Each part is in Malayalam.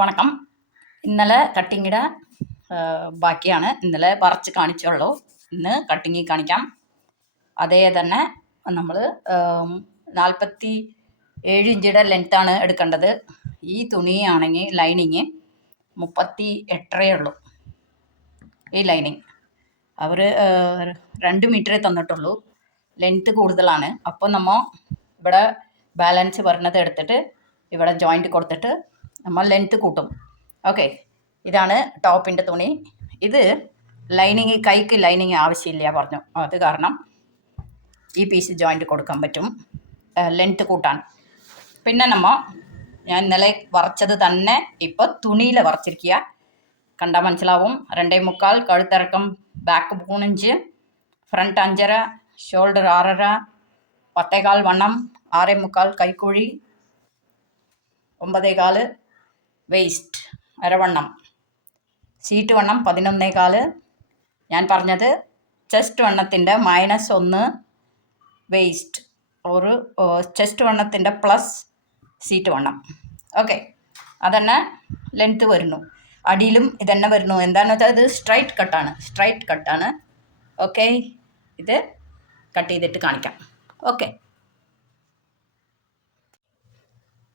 വണക്കം. ഇന്നലെ കട്ടിങ്ങിടെ ബാക്കിയാണ്. ഇന്നലെ വരച്ച് കാണിച്ചുള്ളൂ. ഇന്ന് കട്ടിങ്ങിൽ കാണിക്കാം. അതേ തന്നെ നമ്മൾ 47 ഇഞ്ചിയുടെ ലെങ്ത്താണ് എടുക്കേണ്ടത്. ഈ തുണിയാണെങ്കിൽ ലൈനിങ് 38 ഉള്ളൂ. ഈ ലൈനിങ് അവർ 2 മീറ്ററേ തന്നിട്ടുള്ളൂ. ലെങ്ത്ത് കൂടുതലാണ്. അപ്പോൾ നമ്മൾ ഇവിടെ ബാലൻസ് വരുന്നത് എടുത്തിട്ട് ഇവിടെ ജോയിൻറ്റ് കൊടുത്തിട്ട് നമ്മൾ ലെങ്ത്ത് കൂട്ടും. ഓക്കെ, ഇതാണ് ടോപ്പിൻ്റെ തുണി. ഇത് ലൈനിങ്, കൈക്ക് ലൈനിങ് ആവശ്യമില്ല പറഞ്ഞു. അത് കാരണം ഈ പീസ് ജോയിൻറ്റ് കൊടുക്കാൻ പറ്റും ലെങ്ത്ത് കൂട്ടാൻ. പിന്നെ ഞാൻ ഇന്നലെ വരച്ചത് തന്നെ ഇപ്പോൾ തുണിയിൽ വരച്ചിരിക്കുക. കണ്ടാൽ മനസ്സിലാവും. 2.25 കഴുത്തിറക്കം, ബാക്ക് 3 ഇഞ്ച്, ഫ്രണ്ട് 5.5, ഷോൾഡർ 6.5, 10.25 വണ്ണം, 6.25 കൈക്കുഴി, 9.25 വേസ്റ്റ് അരവണ്ണം, സീറ്റ് വണ്ണം 11.25. ഞാൻ പറഞ്ഞത് ചെസ്റ്റ് വണ്ണത്തിൻ്റെ -1 വേസ്റ്റ്, ഒരു ചെസ്റ്റ് വണ്ണത്തിൻ്റെ പ്ലസ് സീറ്റ് വണ്ണം. ഓക്കെ, അതന്നെ ലെങ്ത്ത് വരുന്നു. അടിയിലും ഇതന്നെ വരുന്നു. എന്താണെന്ന് വെച്ചാൽ ഇത് സ്ട്രൈറ്റ് കട്ടാണ്. ഓക്കെ, ഇത് കട്ട് ചെയ്തിട്ട് കാണിക്കാം. ഓക്കെ,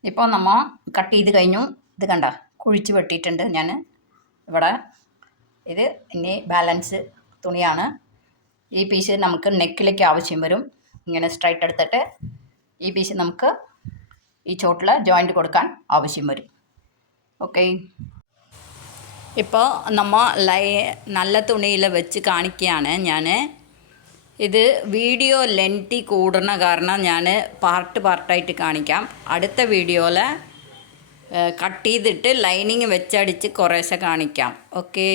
ഇപ്പോൾ കട്ട് ചെയ്ത് കഴിഞ്ഞു. ഇത് കണ്ട കുഴിച്ച് വെട്ടിയിട്ടുണ്ട് ഞാൻ ഇവിടെ. ഇത് ഇനി ബാലൻസ് തുണിയാണ്. ഈ പീസ് നമുക്ക് നെക്കിലേക്ക് ആവശ്യം വരും. ഇങ്ങനെ സ്ട്രൈറ്റ് എടുത്തിട്ട് ഈ പീസ് നമുക്ക് ഈ ചോട്ടിൽ ജോയിൻറ്റ് കൊടുക്കാൻ ആവശ്യം വരും. ഓക്കെ, ഇപ്പോൾ നല്ല തുണിയിൽ വെച്ച് കാണിക്കുകയാണ് ഞാൻ. ഇത് വീഡിയോ ലെങ്തി കൂടുന്ന കാരണം ഞാൻ പാർട്ടായിട്ട് കാണിക്കാം. അടുത്ത വീഡിയോയിൽ കട്ട് ചെയ്തിട്ട് ലൈനിങ് വെച്ചടിച്ച് കുറേശ്ശെ കാണിക്കാം. ഓക്കെ.